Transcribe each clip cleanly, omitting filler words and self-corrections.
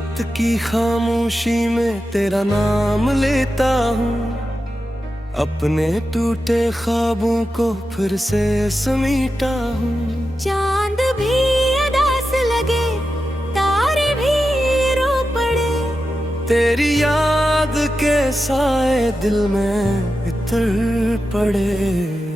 रात की खामोशी में तेरा नाम लेता हूँ, अपने टूटे ख्वाबों को फिर से समेटा हूँ। चांद भी उदास लगे, तारे भी रो पड़े, तेरी याद के साए दिल में इतर पड़े।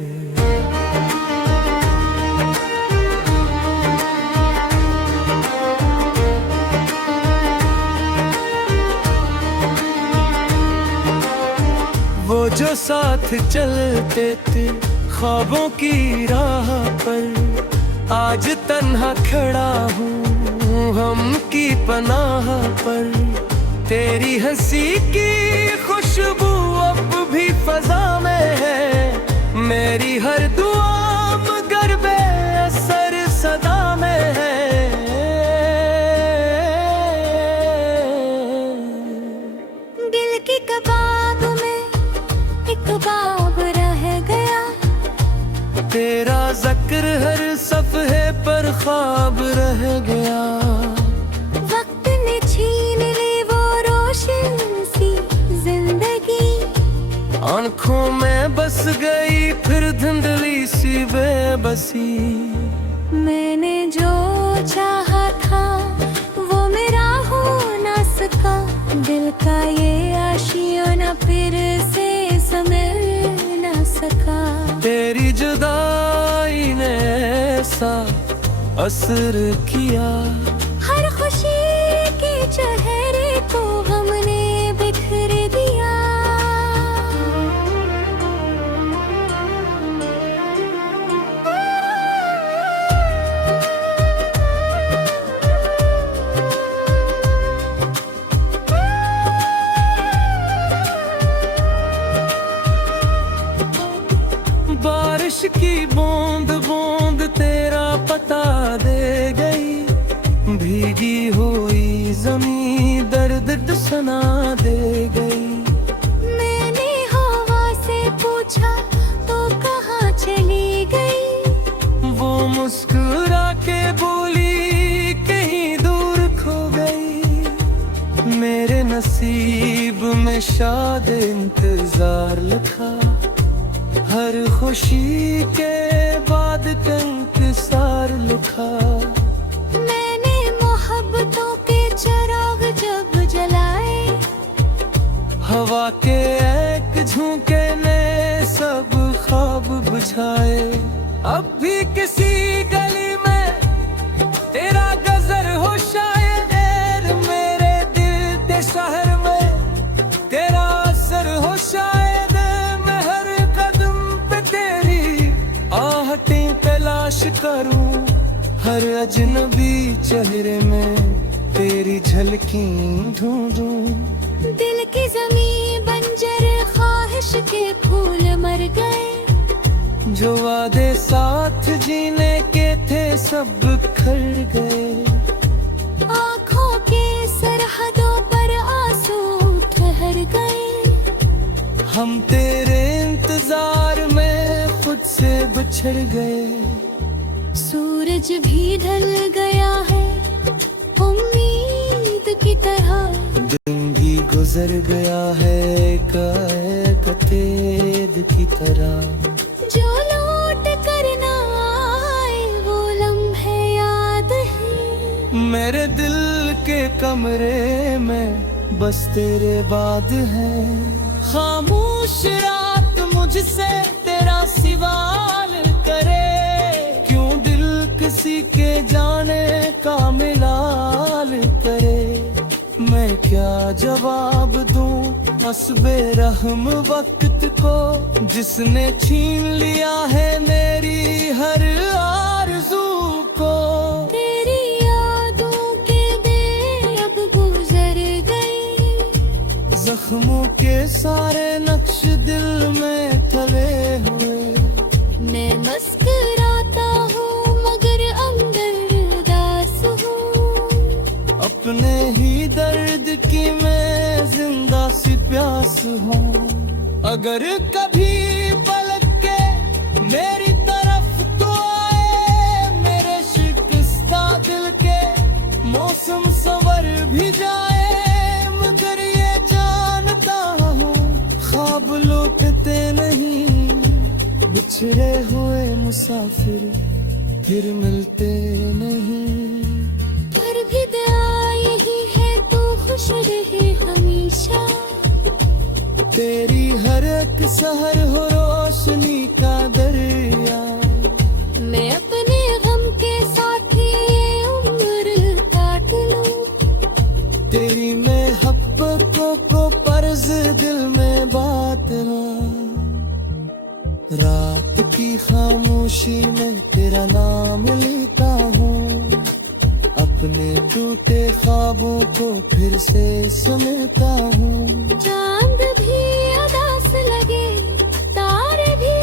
वो जो साथ चलते थे ख्वाबों की राह पर, आज तन्हा खड़ा हूँ हम की पनाह पर। तेरी हंसी की खुशबू अब भी फजा में है, मेरी हर दुआ मगर बेअसर सदा में है। दिल की कबाब में एक बाब रह गया, तेरा ज़िक्र हर सफ़हे पर ख्वाब रह गया। वक्त ने छीन ली वो रोशन सी जिंदगी, आँखों में बस गई फिर धुंधली सी बेबसी। मैंने जो चाहा था वो मेरा हो ना सका, दिल का ये आशियाना फिर से संभल ना सका। तेरी जुदाई ने ऐसा असर किया, हर खुशी के चेहरे को हमने बिखर दिया। बारिश की बूंद बूंद तेरा पता दे गई, भीगी हुई जमीन दर्द सुना दे गई। मैंने हवा से पूछा तो कहाँ चली गई, वो मुस्कुरा के बोली कहीं दूर खो गई। मेरे नसीब में शायद इंतजार लिखा, हर खुशी के बाद इंतजार लिखा। मैंने मोहब्बतों के चिराग जब जलाए, हवा के एक झोंके ने सब ख्वाब बुझाए। अब भी किसी गली में तेरा गजर हो शायद, मेरे दिल के शहर में तेरा असर हो शायद। मैं हर कदम पे तेरी आहटें तलाश करूं, हर अजनबी चेहरे में तेरी झलकी ढूंढूं। दिल की जमीन बंजर ख्वाहिश के फूल मर गए, जो वादे साथ जीने के थे सब बिखर गए। आँखों के सरहदों पर आंसू ठहर गए, हम तेरे इंतजार में खुद से बिछड़ गए। सूरज भी ढल गया है उम्मीद की तरह, दिन भी गुजर गया है कतेद की तरह। जो लौट कर ना आए वो लम्हे याद है, मेरे दिल के कमरे में बस तेरे बाद है। खामोश रात मुझसे तेरा सवाल करे, क्यों दिल किसी के जाने का मिलाल करे। मैं क्या जवाब दूं मसबे रहम वक्त को, जिसने छीन लिया है मेरी हर आरज़ू को। तेरी यादों के दिन अब गुजर गए, जख्मों के सारे नक्श दिल में ठले हुए। मैं मुस्कुराता हूँ मगर अंदर उदास हूँ, अपने ही दर्द की मैं जिंदा सी प्यास हूँ। अगर कभी पलट के मेरी तरफ तो आए, मेरे शिकस्ता दिल के मौसम संवर भी जाए। लौटते नहीं, बिछड़े हुए मुसाफिर फिर मिलते नहीं। पर भी दुआ यही है तू खुश रहे हमेशा, तेरी हर एक सहर हो रोशनी का दरिया। मैं अपने गम के साथ ये उम्र काट लूं, तेरी मोहब्बतों को पर्ज दिल में बांटना। रात की खामोशी में तेरा नाम लेता हूँ, अपने टूटे ख्वाबों को फिर से सुनता हूँ। चांद भी उदास लगे, तारे भी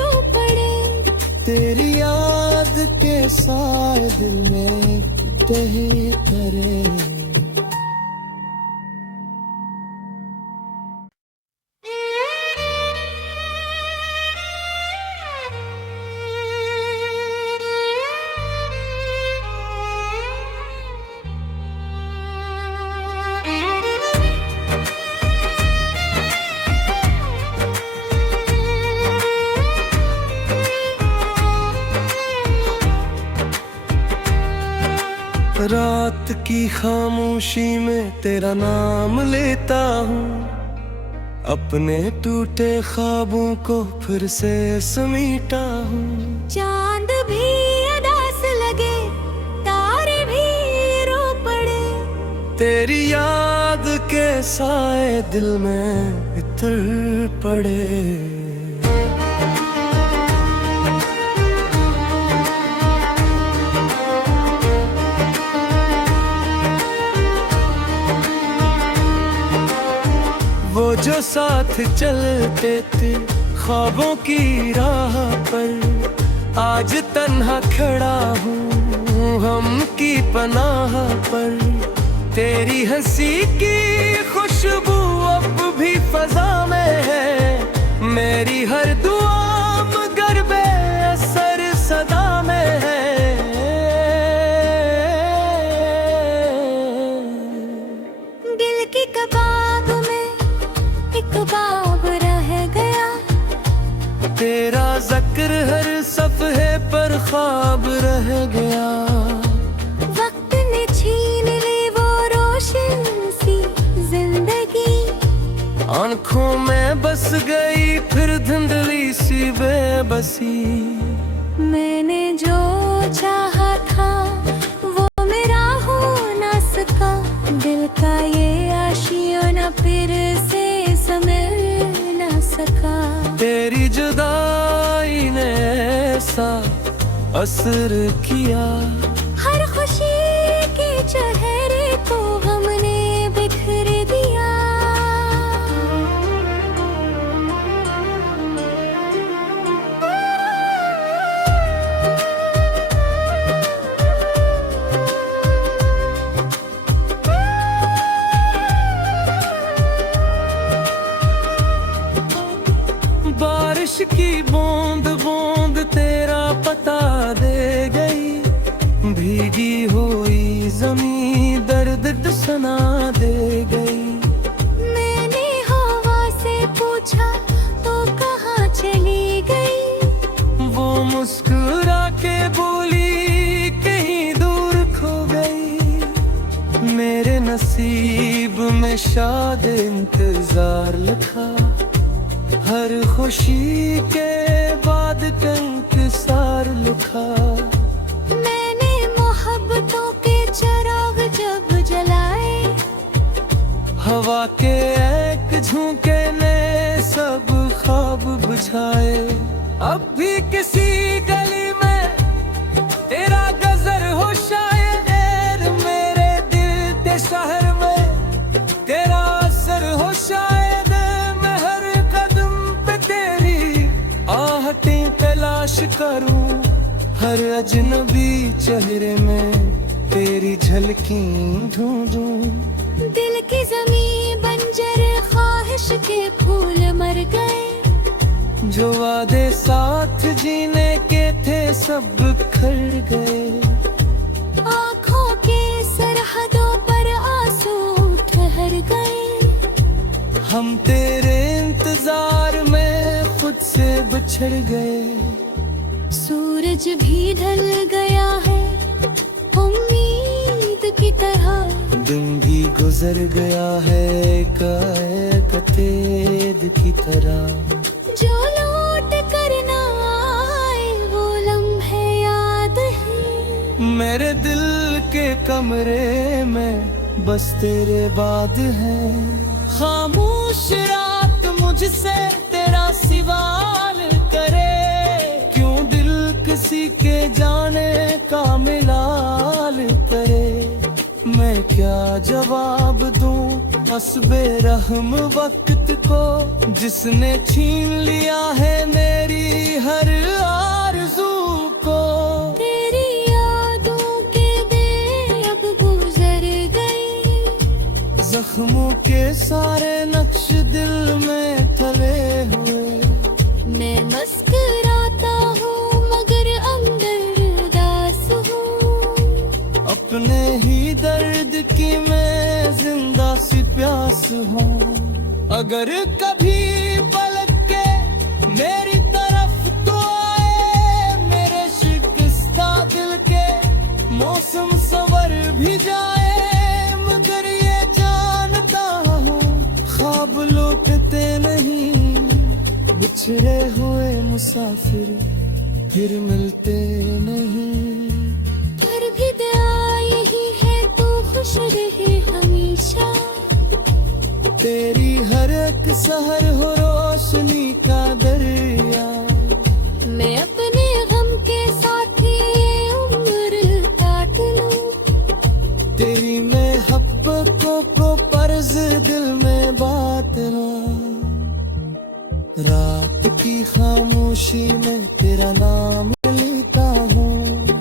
रो पड़े, तेरी याद के साए दिल में तहे करे। रात की खामोशी में तेरा नाम लेता हूँ, अपने टूटे ख्वाबों को फिर से समेटा हूँ। चांद भी उदास लगे, तारे भी रो पड़े, तेरी याद के साए दिल में इतर पड़े। वो जो साथ चलते थे ख्वाबों की राह पर, आज तन्हा खड़ा हूँ हम की पनाह पर। तेरी हंसी की खुशबू अब भी फजा में है, मेरी हर दुआ मगर बेअसर सदा में है। दिल की कबाब में एक बाब रह गया, तेरा जिक्र हर सफ़हे पर ख्वाब रह गया। वक्त ने छीन ली वो रोशन सी जिंदगी, आँखों में बस गई फिर धुंधली सी बेबसी। मैंने जो चाहा था वो मेरा हो ना सका, दिल का ये आशियाना फिर से संभल ना सका। तेरी जुदाई ने ऐसा असर किया, हर खुशी के चेहरे को हमने बिखर दिया। बारिश की बूंद बूंद तेरा पता दे गई, भीगी हुई जमीन दर्द सुना दे गई। मैंने हवा से पूछा तो कहाँ चली गई, वो मुस्कुरा के बोली कहीं दूर खो गई। मेरे नसीब में शायद इंतजार लिखा, हर खुशी के बाद इंतजार लिखा। मैंने मोहब्बतों के चिराग जब जलाए, हवा के एक झोंके ने सब ख्वाब बुझाए। अब भी किसी गली में तेरा गजर हो शायद, मेरे दिल के शहर में तेरा असर हो शायद। मैं हर कदम पे तेरी आहटें तलाश करूं, हर अजनबी चेहरे में तेरी झलकी ढूंढूं। दिल की ज़मीं बंजर ख्वाहिश के फूल मर गए, जो वादे साथ जीने के थे सब बिखर गए। आँखों के सरहदों पर आंसू ठहर गए, हम तेरे इंतजार में खुद से बिछड़ गए। सूरज भी ढल गया है उम्मीद की तरह, दिन भी गुजर गया है एकाएक तेद की तरह। जो लौट कर ना आए वो लम्हे याद है। मेरे दिल के कमरे में बस तेरे बाद है। खामोश रात मुझसे तेरा सवाल करे, क्यों दिल किसी के जाने का मिलाल करे। मैं क्या जवाब दूं बस बेरहम वक्त को, जिसने छीन लिया है मेरी हर आरज़ू को। तेरी यादों के दिन अब गुजर गए, जख्मों के सारे नक्श दिल में थले हुए। मैं मुस्कुराता हूँ मगर अंदर उदास हूँ। अपने ही दर्द की मैं जिंदा सी प्यास हूँ। अगर कभी पलट के मेरी तरफ तो आए, मेरे शिकस्ता दिल के मौसम संवर भी जाए। मगर ये जानता हूँ ख्वाब लौटते नहीं, बिछड़े हुए मुसाफिर फिर मिलते नहीं। पर भी दुआ यही है तू खुश रहे हमेशा। तेरी हर एक सहर हो रोशनी का दरिया। मैं अपने गम के साथ ही ये उम्र काट लूं। तेरी महब्बतों को पर्ज दिल में बांटना। रात की खामोशी में तेरा नाम लेता हूँ,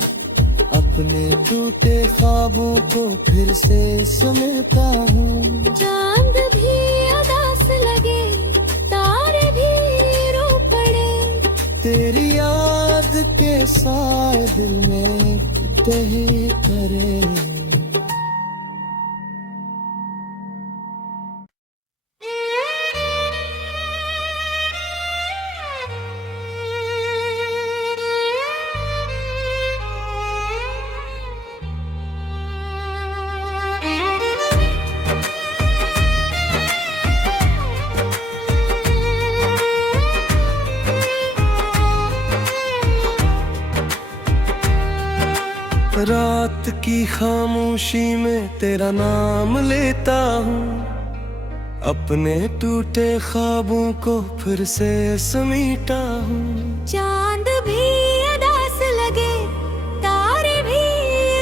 अपने टूटे ख्वाबों को फिर से सुनता हूँ। चांद भी उदास लगे, तारे भी रो पड़े, तेरी याद के साए दिल में तही करे। रात की खामोशी में तेरा नाम लेता हूँ, अपने टूटे ख्वाबों को फिर से समेटा हूँ। चांद भी उदास लगे, तारे भी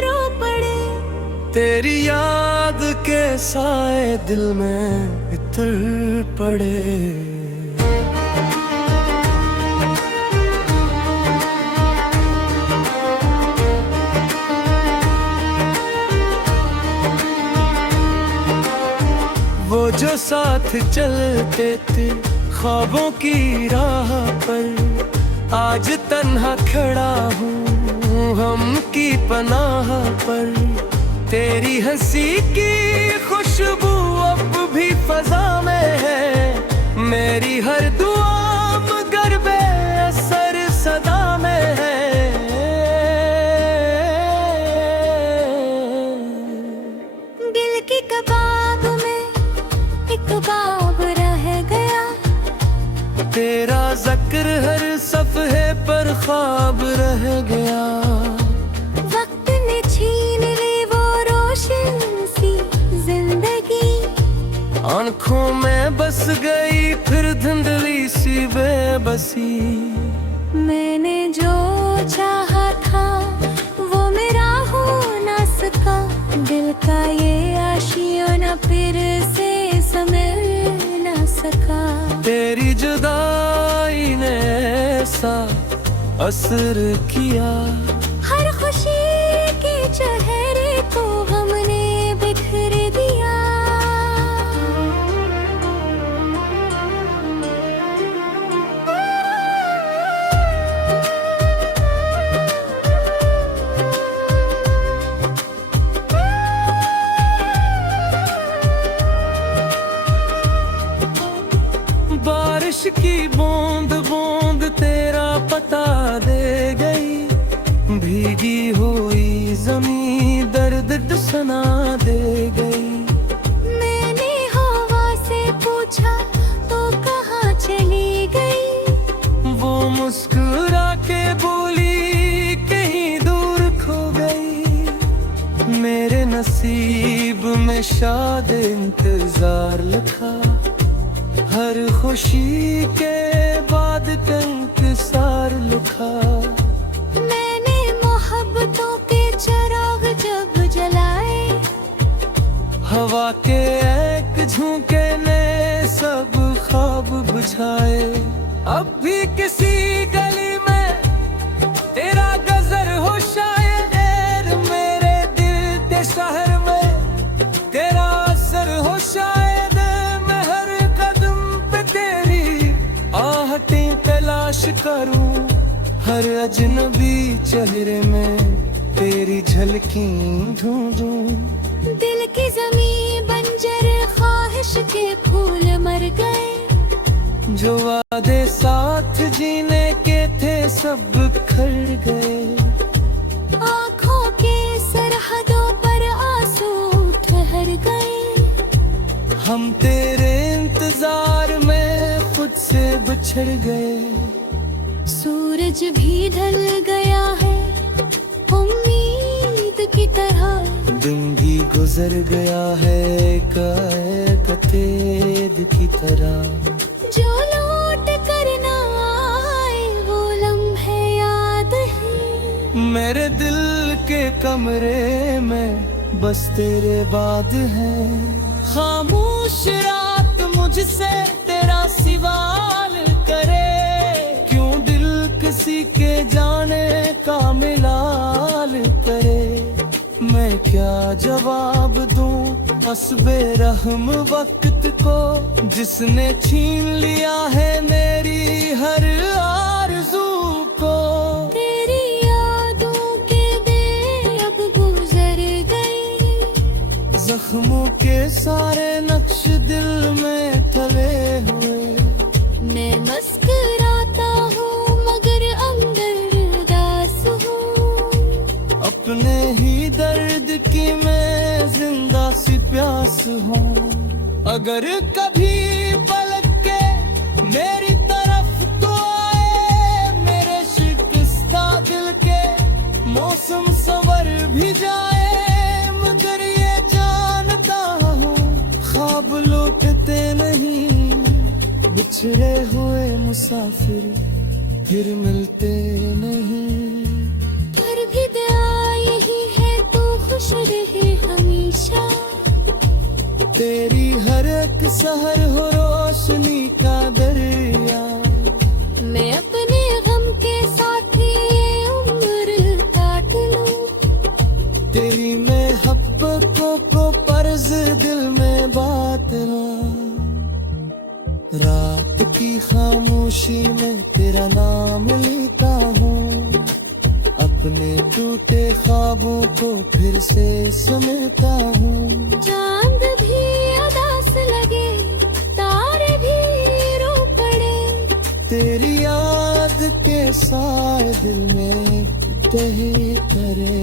रो पड़े, तेरी याद के साए दिल में इतर पड़े। वो जो साथ चलते थे ख्वाबों की राह पर, आज तन्हा खड़ा हूँ हम की पनाह पर। तेरी हंसी की खुशबू अब भी फजा में है, मेरी हर दुआ मगर बेअसर सदा में है। दिल की कबाब में एक बाब रह गया, तेरा जिक्र हर सफ़हे पर ख्वाब रह गया। वक्त ने छीन ली वो रोशन सी जिंदगी, आँखों में बस गई फिर धुंधली सी बेबसी। मैंने जो चाहा था वो मेरा हो ना सका, दिल का ये आशियाना फिर से संभल ना सका। तेरी जुदाई ने ऐसा असर किया, हर खुशी के चेहरे को हमने बिखर दिया। बूंद बूंद तेरा पता दे गई, भीगी हुई जमीन दर्द सुना दे गई। मैंने हवा से पूछा तो कहाँ चली गई, वो मुस्कुरा के बोली कहीं दूर खो गई। मेरे नसीब में शायद इंतजार लिखा, हर खुशी के बाद इंतजार लिखा। मैंने मोहब्बतों के चिराग जब जलाए, हवा के एक झोंके ने सब ख्वाब बुझाए। अब भी किसी गली में तेरा गजर हो शायद, मेरे दिल के शहर में तेरा असर हो शायद। मैं हर कदम पे तेरी आहटें तलाश करूं, हर अजनबी चेहरे में तेरी झलकी ढूंढूं। दिल की जमीन बंजर, ख्वाहिश के फूल मर गए, जो वादे साथ जीने के थे सब बिखर गए। आँखों के सरहदों पर आंसू ठहर गए, हम तेरे इंतजार में खुद से बिछड़ गए। सूरज भी ढल गया है उम्मीद की तरह, दिन भी गुजर गया है कतेद की तरह। जो लौट कर ना आए वो लम्हे याद है, मेरे दिल के कमरे में बस तेरे बाद है। खामोश रात मुझसे तेरा सवाल करे, क्यों दिल किसी के जाने का मिलाल करे। मैं क्या जवाब दूं बस बेरहम वक्त को, जिसने छीन लिया है मेरी हर आरज़ू को। तेरी यादों के दिन अब गुजर गए, जख्मों के सारे नक्श दिल में ठले हुए। मैं मुस्कुराता हूँ मगर अंदर उदास हूँ, अपने ही दर्द की मैं जिंदा सी प्यास हूँ। अगर कभी पलट के मेरी तरफ तो आए, मेरे शिकस्ता दिल के मौसम संवर भी जाए। मगर ये जानता हूँ ख्वाब लौटते नहीं, बिछड़े हुए मुसाफिर फिर मिलते नहीं। पर भी दुआ यही है तू खुश रहे हमेशा, तेरी हर एक सहर हो रोशनी का दरिया। मैं अपने गम के साथ ही ये उम्र काट लूं, तेरी मोहब्बतों को पर्ज दिल में बांटना। रात की खामोशी में तेरा नाम लेता हूँ, अपने टूटे ख्वाबों को फिर से समेटा हूँ। चांद भी उदास लगे, तारे भी रो पड़े, तेरी याद के साए दिल में तहे करे।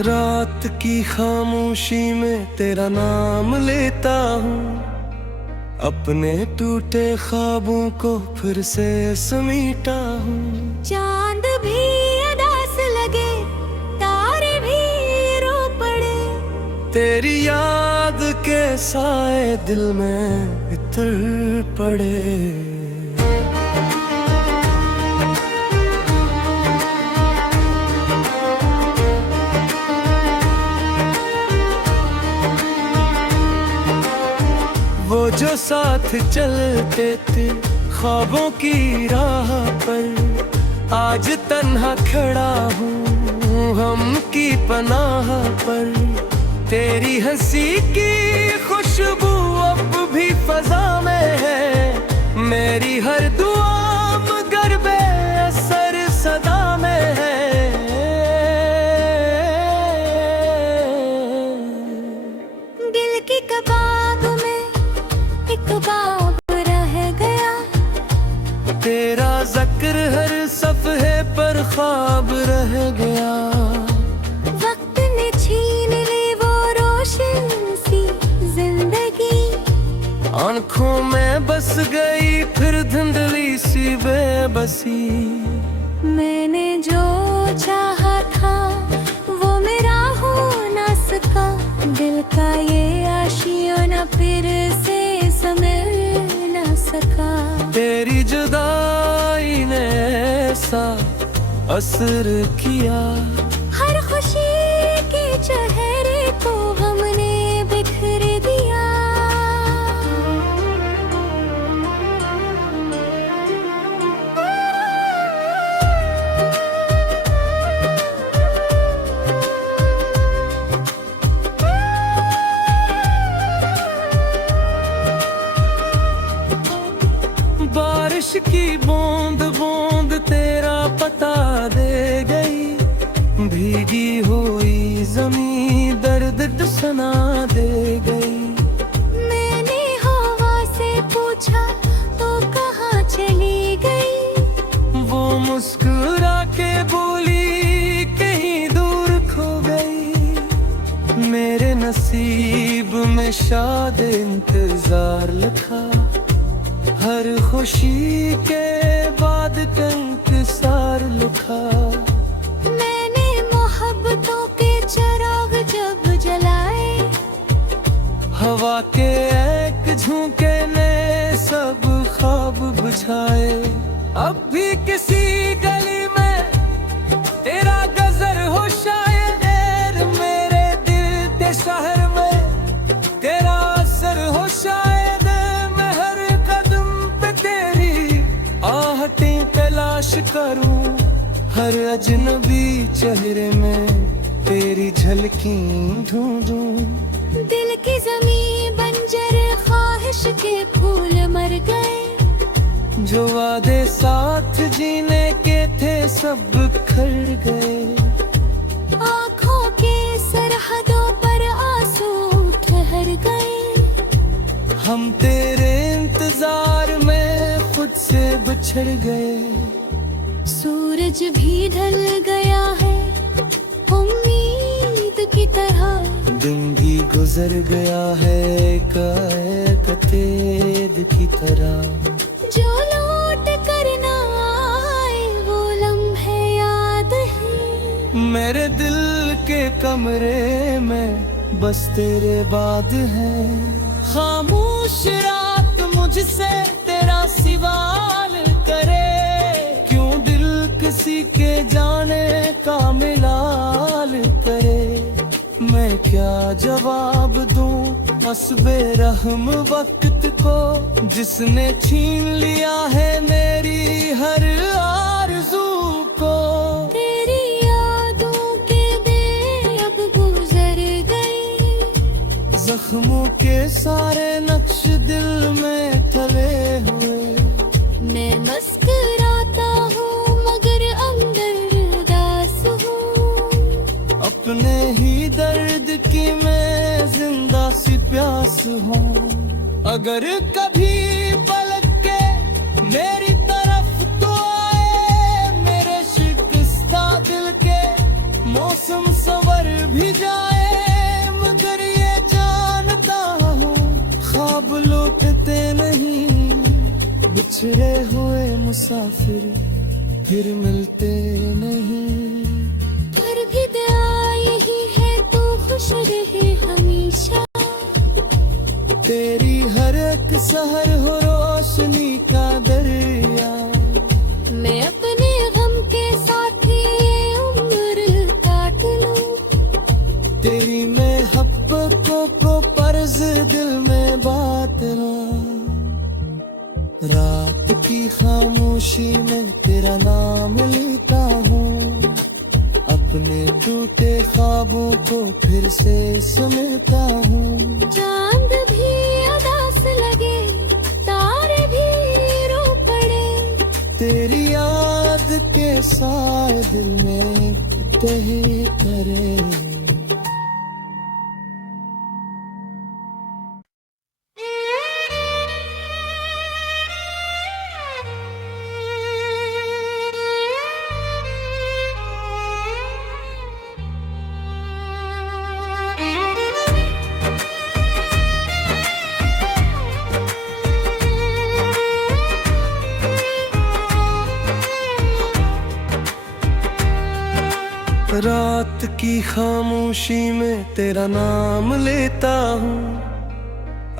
रात की खामोशी में तेरा नाम लेता हूँ, अपने टूटे ख्वाबों को फिर से समेटा हूँ। चांद भी उदास लगे, तारे भी रो पड़े, तेरी याद के साए दिल में इतर पड़े। वो जो साथ चलते थे ख्वाबों की राह पर आज तन्हा खड़ा हूँ हम की पनाह पर। तेरी हंसी की खुशबू अब भी फजा में है, मेरी हर दुआ मगर बेअसर सदा में है। दिल की कबाब में एक बाब रह गया, तेरा जिक्र हर सफ़हे पर ख्वाब रह गया। वक्त ने छीन ली वो रोशन सी जिंदगी, आँखों में बस गई फिर धुंधली सी बेबसी। मैंने जो चाहा था वो मेरा हो ना सका, दिल का ये आशियाना फिर से संभल ना सका। तेरी जुदाई ने ऐसा असर किया, हर खुशी के चेहरे को हमने बिखर दिया। बारिश की बूंद बूंद तेरा पता दे गई, भीगी हुई जमीन दर्द सुना दे गई। मैंने हवा से पूछा तो कहाँ चली गई, वो मुस्कुरा के बोली कहीं दूर खो गई। मेरे नसीब में शाद इंतजार लिखा, हर खुशी के बाद इंतजार लिखा। मैंने मोहब्बतों के चिराग जब जलाए, हवा के एक झोंके ने सब ख्वाब बुझाए। अब भी किसी गली में तेरा गजर हो शायद, मेरे दिल के शहर में तेरा असर हो शायद। मैं हर कदम पे तेरी आहटें तलाश करूं, हर अजनबी चेहरे में तेरी झलकी ढूंढूं। दिल की जमीन बंजर ख्वाहिश के फूल मर गए, जो वादे साथ जीने के थे सब बिखर गए। आँखों के सरहदों पर आंसू ठहर गए, हम तेरे इंतजार में खुद से बिछड़ गए। सूरज भी ढल गया है उम्मीद की तरह, दिन भी गुजर गया है कतेद की तरह। जो लौट कर ना आए वो लम्हे याद है, मेरे दिल के कमरे में बस तेरे बाद है। खामोश रात मुझसे तेरा सवाल करे, क्यों दिल किसी के जाने का मिलाल करे। मैं क्या जवाब दूं मसबे रहम वक्त को, जिसने छीन लिया है मेरी हर आरज़ू को। तेरी यादों के दिन अब गुजर गए, जख्मों के सारे नक्श दिल में ठले हुए। मैं मुस्कुराता हूँ मगर अंदर उदास हूँ, अपने ही दर्द की मैं जिंदा सी प्यास हूँ। अगर कभी पलट के मेरी तरफ तो आए, मेरे शिकस्ता दिल के मौसम संवर भी जाए। मगर ये जानता हूँ ख्वाब लौटते नहीं, बिछड़े हुए मुसाफिर फिर मिलते नहीं। फिर भी दुआ यही है तू खुश रहे हमेशा, तेरी हर एक सहर हो रोशनी का दरिया। मैं अपने गम के साथ ये उम्र काट लूं, तेरी महब्बतों को पर्ज दिल में बांटना। रात की टूटे ख्वाबों को फिर से सुनता हूँ। चांद भी उदास लगे, तारे भी रो पड़े, तेरी याद के साए दिल में तही करे। रात की खामोशी में तेरा नाम लेता हूँ,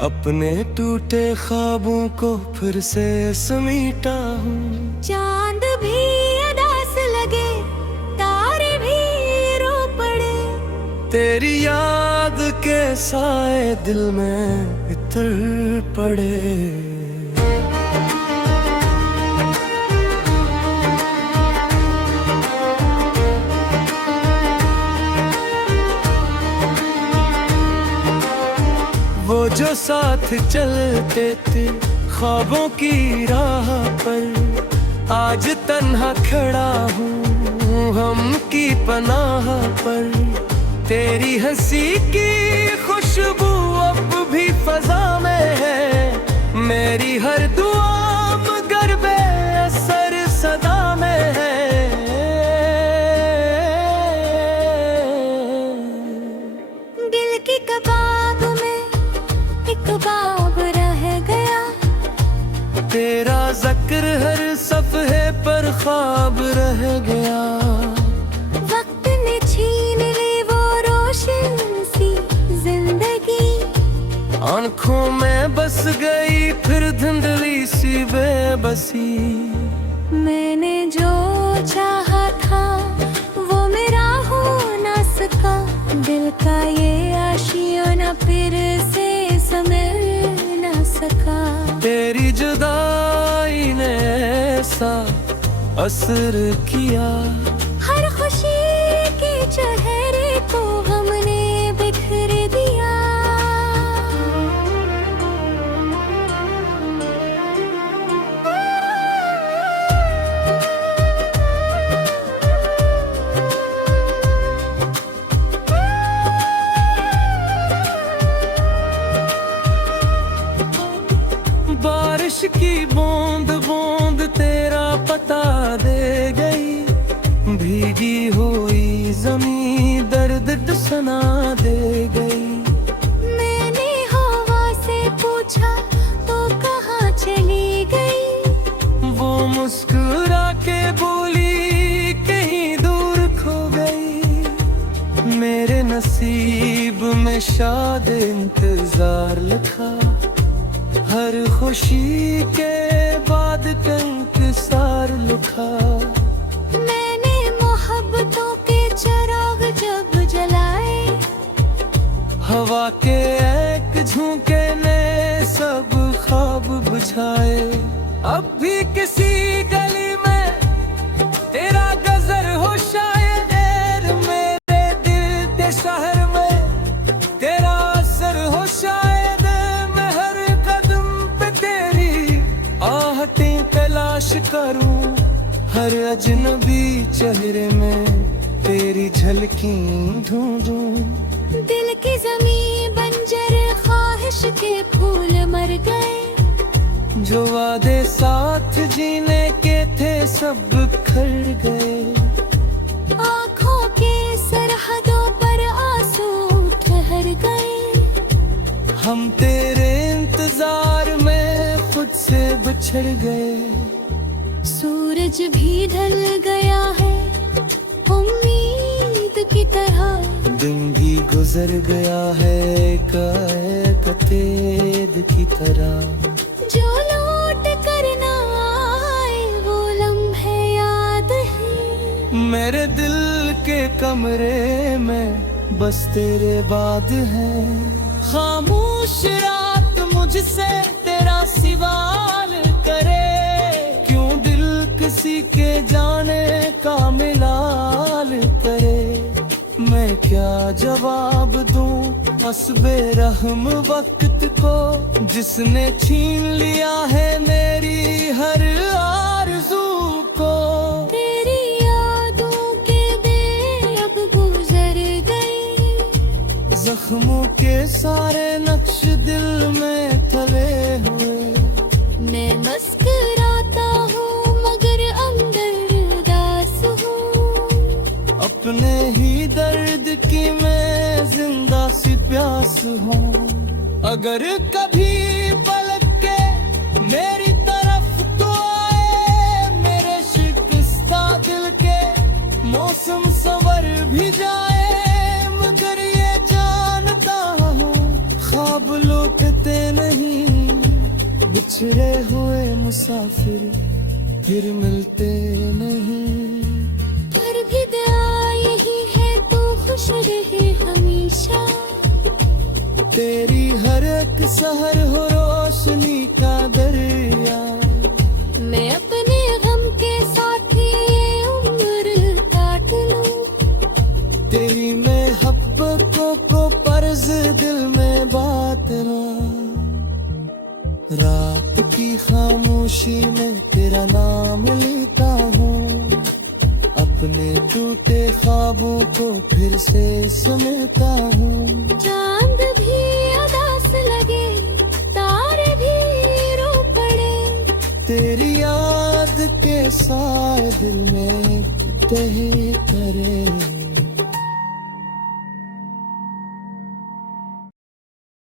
अपने टूटे ख्वाबों को फिर से समेटा हूँ। चांद भी उदास लगे, तारे भी रो पड़े, तेरी याद के साए दिल में इतर पड़े। वो जो साथ चलते थे ख्वाबों की राह पर, आज तन्हा खड़ा हूँ हम की पनाह पर। तेरी हंसी की खुशबू अब भी फजा में है, मेरी हर दुआ मगर बेअसर सदा में है। दिल की कबाब में बाब रह गया, तेरा ज़िक्र हर सफ़हे पर ख्वाब रह गया। वक्त ने छीन ली वो रोशन सी जिंदगी, आँखों में बस गई फिर धुंधली सी बेबसी। मैंने जो चाहा था वो मेरा हो ना सका, दिल का ये आशियाना फिर से समझ ना सका। तेरी जुदाई ने ऐसा असर किया, हर खुशी के चेहरे को हमने बिखर दिया। बारिश की बूंद बूंद तेरा पता दे गई, भीगी हुई जमीन दर्द सुना दे गई। मैंने हवा से पूछा तो कहाँ चली गई, वो मुस्कुरा के बोली कहीं दूर खो गई। मेरे नसीब में शाद इंतजार लिखा, हर खुशी के बाद इंतजार लिखा। मैंने मोहब्बतों के चिराग जब जलाए, हवा के एक झोंके ने सब ख्वाब बुझाए। अब भी किसी गली में तेरा गजर हो शायद, मेरे दिल के शहर में तेरा असर हो शायद। मैं हर कदम पे तेरी आहटें तलाश करूं, हर अजनबी चेहरे में तेरी झलकी ढूंढूं। दिल की ज़मीं बंजर, ख्वाहिश के फूल मर गए, जो वादे साथ जीने के थे सब बिखर गए। आँखों के सरहदों पर आंसू ठहर गए, हम तेरे इंतजार में खुद से बिछड़ गए। सूरज भी ढल गया है उम्मीद की तरह, दिन भी गुजर गया है कतेद की तरह। जो लौट कर ना आए वो लम्हे याद है, मेरे दिल के कमरे में बस तेरे बाद है। खामोश रात मुझसे तेरा सवाल करे, क्यों दिल किसी के जाने का मिलाल करे। क्या जवाब दूं बस बेरहम वक्त को, जिसने छीन लिया है मेरी हर आरज़ू को। तेरी यादों के दिन अब गुजर गए, जख्मों के सारे नक्श दिल में थले हुए। मैं मुस्कुराता हूँ मगर अंदर उदास हूँ। अपने ही दर्द की मैं जिंदा सी प्यास हूँ। अगर कभी पलट के मेरी तरफ तो आए, मेरे शिकस्ता दिल के मौसम संवर भी जाए, मगर ये जानता हूँ ख्वाब लौटते नहीं। बिछड़े हुए मुसाफिर फिर मिलते नहीं। फिर भी दुआ यही है तू खुश रहे हमेशा। तेरी हर एक सहर हो रोशनी का दरिया। मैं अपने गम के साथ ये उम्र काट लूं। तेरी महब्बतों को पर्ज दिल में बांटना। रात की खामोशी में तेरा नाम लेता हूँ, अपने टूटे ख्वाबों को फिर से सुनता हूँ। चांद भी उदास लगे, तारे भी रो पड़े, तेरी याद के साए दिल में तहे करे।